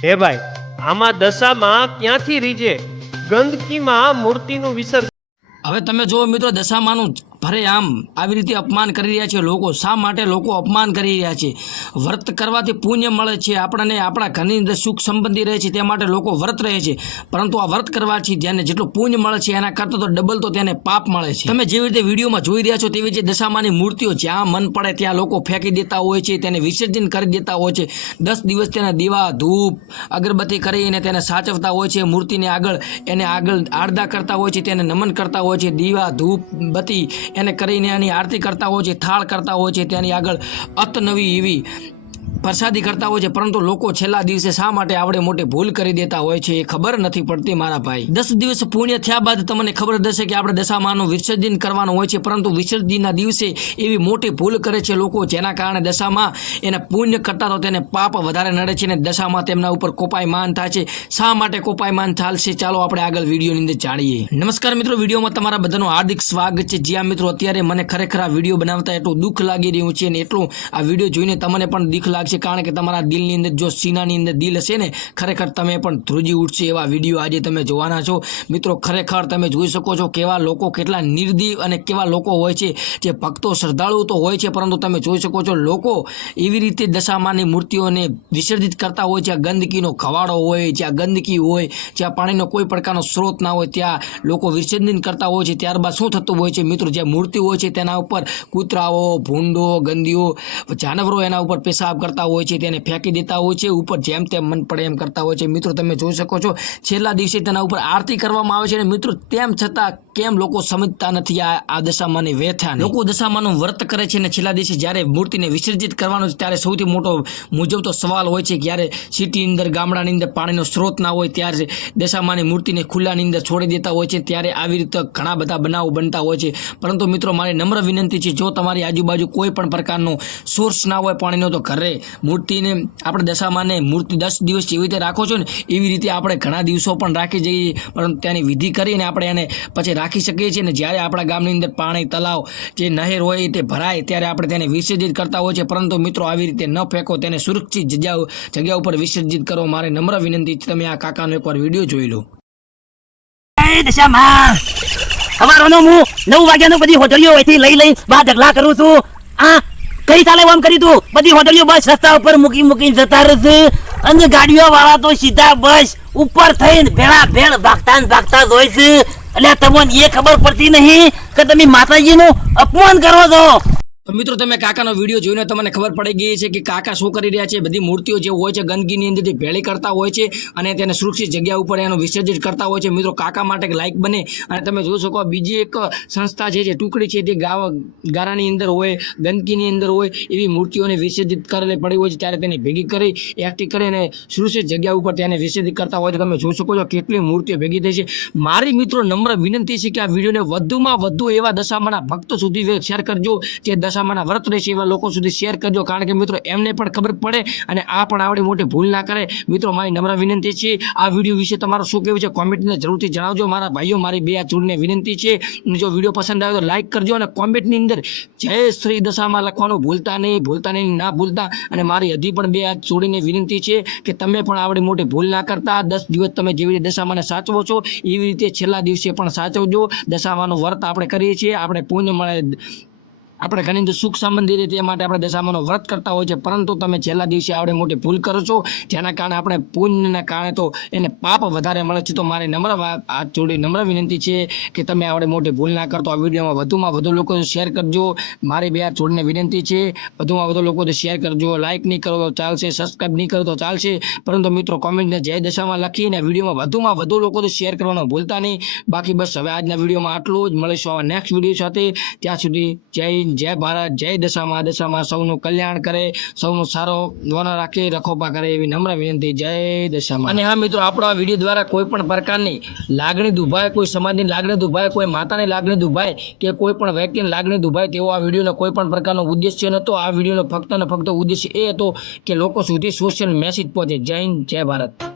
હે ભાઈ, આમાં દશામાં ક્યાંથી રીજે? ગંદકીમાં મૂર્તિનું વિસર્જન. હવે તમે જો મિત્રો દશામાનું ભરે આમ આવી રીતે અપમાન કરી રહ્યા છે લોકો. શા માટે લોકો અપમાન કરી રહ્યા છે? વ્રત કરવાથી પુણ્ય મળે છે, આપણને આપણા ઘરની અંદર સુખ સંબંધી રહે છે, તે માટે લોકો વ્રત રહે છે. પરંતુ આ વ્રત કરવાથી જેને જેટલું પુણ્ય મળે છે એના કરતાં તો ડબલ તો તેને પાપ મળે છે. તમે જેવી રીતે વિડીયોમાં જોઈ રહ્યા છો તેવી રીતે દશામાની મૂર્તિઓ જ્યાં મન પડે ત્યાં લોકો ફેંકી દેતા હોય છે, તેને વિસર્જન કરી દેતા હોય છે. 10 દિવસ તેના દીવા ધૂપ અગરબત્તી કરીને તેને સાચવતા હોય છે. મૂર્તિને આગળ આરડા કરતા હોય છે, તેને નમન કરતા હોય છે, દીવા ધૂપ બત્તી એને કરીને એની આરતી કરતા હોય છે, થાળ કરતા હોય છે, તેની આગળ અતનવી એવી પ્રસાદી કરતા હોય છે. પરંતુ લોકો છેલ્લા દિવસે શા માટે આવડે મોટી ભૂલ કરી દેતા હોય છે એ ખબર નથી પડતી મારા ભાઈ. 10 દિવસ પુણ્ય થયા બાદ તમને ખબર થશે કે આપણે દશામાનું વિસર્જન કરવાનું હોય છે, પરંતુ વિસર્જનના દિવસે એવી મોટી ભૂલ કરે છે લોકો, જેના કારણે દશામાં એને પુણ્ય કરતા તો તેને પાપ વધારે નડે છે અને દશામાં તેમના ઉપર કોપાયમાન થાય છે. શા માટે કોપાયમાન ચાલશે ચાલો આપણે આગળ વિડીયોની અંદર જાણીએ. નમસ્કાર મિત્રો, વિડીયોમાં તમારા બધાનું હાર્દિક સ્વાગત છે. જ્યાં મિત્રો અત્યારે મને ખરેખર આ વિડીયો બનાવતા એટલું દુઃખ લાગી રહ્યું છે અને એટલું આ વિડીયો જોઈને તમને પણ દુઃખ લાગશે, કારણ કે તમારા દિલની અંદર જો સીનાની અંદર દિલ હશે ને, ખરેખર તમે પણ ધ્રુજી ઉઠશે એવા વિડીયો આજે તમે જોવાના છો. મિત્રો ખરેખર તમે જોઈ શકો છો કેવા લોકો કેટલા નિર્દયી અને કેવા લોકો હોય છે. જે ભક્તો શ્રદ્ધાળુ તો હોય છે, પરંતુ તમે જોઈ શકો છો લોકો એવી રીતે દશામાની મૂર્તિઓને વિસર્જિત કરતા હોય. જ્યાં ગંદકીનો ખવાડો હોય, જ્યાં ગંદકી હોય, જ્યાં પાણીનો કોઈ પ્રકારનો સ્ત્રોત ના હોય ત્યાં લોકો વિસર્જન કરતા હોય છે. ત્યારબાદ શું થતું હોય છે મિત્રો, જે મૂર્તિ હોય છે તેના ઉપર કૂતરાઓ, ભૂંડો, ગંદીઓ જાનવરો એના ઉપર પેશાબ કરતા હોય છે, તેને ફેંકી દેતા હોય છે ઉપર, જેમ તેમ મન પડે એમ કરતા હોય છે. મિત્રો તમે જોઈ શકો છો છેલ્લા દિવસે તેના ઉપર આરતી કરવામાં આવે છે અને મિત્રો તેમ છતાં કેમ લોકો સમજતા નથી આ દશામાની વ્યથાને. લોકો દશામાનું વ્રત કરે છે અને છેલ્લા દિવસે જ્યારે મૂર્તિને વિસર્જિત કરવાનો છે ત્યારે સૌથી મોટો મૂંઝવતો સવાલ હોય છે કે જ્યારે સિટીની અંદર ગામડાની અંદર પાણીનો સ્ત્રોત ના હોય ત્યારે દશામાની મૂર્તિને ખુલ્લાની અંદર છોડી દેતા હોય છે. ત્યારે આવી રીતે ઘણા બધા બનાવો બનતા હોય છે. પરંતુ મિત્રો મારી નમ્ર વિનંતી છે, જો તમારી આજુબાજુ કોઈ પણ પ્રકારનો સોર્સ ના હોય પાણીનો, તો ઘરે મૂર્તિને આપણે દશામાને મૂર્તિ 10 દિવસ જેવી રીતે રાખો છો ને એવી રીતે આપણે ઘણા દિવસો પણ રાખી જઈએ, પરંતુ તેની વિધિ કરીને આપણે એને પછી રાખી શકીએ છીએ. અને જ્યારે આપણા ગામની અંદર પાણી, તલાવ, જે નહેર હોય તે ભરાય ત્યારે આપણે તેને વિસર્જિત કરતા હોય છે. પરંતુ મિત્રો આવી રીતે ન ફેંકો, તેને સુરક્ષિત જગ્યા ઉપર વિસર્જિત કરો. મારે નમ્ર વિનંતી છે, તમે આ કાકાનો એકવાર વિડીયો જોઈ લો. દશામાં સવારનો હું 9 વાગ્યાનો બધી હોટલીઓ અહીંથી લઈ બહાર ઢગલા કરું છું. આ કઈ ચાલે એમ કરી તું? બધી હોટલીઓ બસ રસ્તા ઉપર મૂકીને જતા રહેશે અને ગાડીઓ વાળા તો સીધા બસ ઉપર થઈને ભેળ ભાગતા જ હોય છે. એટલે તમને એ ખબર પડતી નહીં કે તમે માતાજીનું અપમાન કરો છો. તો મિત્રો તમે કાકાનો વિડીયો જોઈને તમને ખબર પડી ગઈ છે કે કાકા શું કરી રહ્યા છે. બધી મૂર્તિઓ જે હોય છે ગંદકીની અંદરથી ભેળી કરતા હોય છે અને તેને સુરક્ષિત જગ્યા ઉપર એનું વિસર્જિત કરતા હોય છે. મિત્રો કાકા માટે લાઈક બને. અને તમે જોઈ શકો બીજી એક સંસ્થા છે જે ટુકડી છે તે ગારાની અંદર હોય, ગંદકીની અંદર હોય એવી મૂર્તિઓને વિસર્જિત કરેલી પડી હોય છે, ત્યારે તેને ભેગી કરી એકઠી કરી અને સુરક્ષિત જગ્યા ઉપર તેને વિસર્જિત કરતા હોય છે. તમે જોઈ શકો છો કેટલી મૂર્તિઓ ભેગી થઈ છે. મારી મિત્રો નમ્ર વિનંતી છે કે આ વિડીયોને વધુમાં વધુ એવા દશામાના ભક્તો સુધી શેર કરજો, જે દશામાના વ્રત રહેશે એવા લોકો સુધી શેર કરજો, કારણ કે મિત્રો એમને પણ ખબર પડે અને આ પણ આવડી મોટી ભૂલ ના કરે. મિત્રો મારી નમ્ર વિનંતી છે, આ વિડીયો વિશે તમારું શું કહેવું છે કોમેન્ટની જરૂરથી જણાવજો. મારા ભાઈઓ મારી બે હાથ જોડીને વિનંતી છે, જો વિડીયો પસંદ આવે તો લાઈક કરજો અને કોમેન્ટની અંદર જય શ્રી દશામાં લખવાનું ભૂલતા નહીં, ના ભૂલતા. અને મારી હજી પણ બે હાથ જોડીને વિનંતી છે કે તમે પણ આવડી મોટી ભૂલ ના કરતા. 10 દિવસ તમે જેવી રીતે દશામાને સાચવો છો એવી રીતે છેલ્લા દિવસે પણ સાચવજો. દશામાનું વ્રત આપણે કરીએ છીએ, આપણે પુણ્ય મળે, આપણે ઘણી અંદર સુખ સંબંધી રીતે માટે આપણે દશામાનો વ્રત કરતા હોય છે, પરંતુ તમે છેલ્લા દિવસે આવડે મોટી ભૂલ કરો છો, જેના કારણે આપણે પુણ્યના કારણે તો એને પાપ વધારે મળે છે. તો મારી નમ્ર હાથ જોડી નમ્ર વિનંતી છે કે તમે આવડે મોટી ભૂલ ના કરતો આ વિડીયોમાં વધુમાં વધુ લોકો શેર કરજો. મારી બે હાથ જોડીને વિનંતી છે, વધુમાં વધુ લોકો શેર કરજો. લાઈક નહીં કરો તો ચાલશે, સબસ્ક્રાઈબ નહીં કરો તો ચાલશે, પરંતુ મિત્રો કોમેન્ટને જય દશામાં લખીને વિડીયોમાં વધુમાં વધુ લોકો શેર કરવાનું ભૂલતા નહીં. બાકી બસ હવે આજના વિડીયોમાં આટલું જ. મળીશું નેક્સ્ટ વિડીયો સાથે. ત્યાં સુધી જય ભારત, જય દશામાં સૌનું કલ્યાણ કરે, સૌનો સારો વન રાખે, રખોપા કરે એવી નમ્ર વિનંતી. જય દશામાં. અને હા મિત્રો, આપણો આ વિડીયો દ્વારા કોઈ પણ પ્રકારની લાગણી દુભાય, કોઈ સમાજની લાગણી દુભાય, કોઈ માતાની લાગણી દુભાય કે કોઈ પણ વ્યક્તિની લાગણી દુભાય તેવો આ વિડીયોનો કોઈ પણ પ્રકારનો ઉદ્દેશ્ય નહોતો. આ વિડીયોનો ફક્ત ને ફક્ત ઉદ્દેશ્ય એ હતો કે લોકો સુધી સોશિયલ મેસેજ પહોંચે. જય હિન્દ, જય ભારત.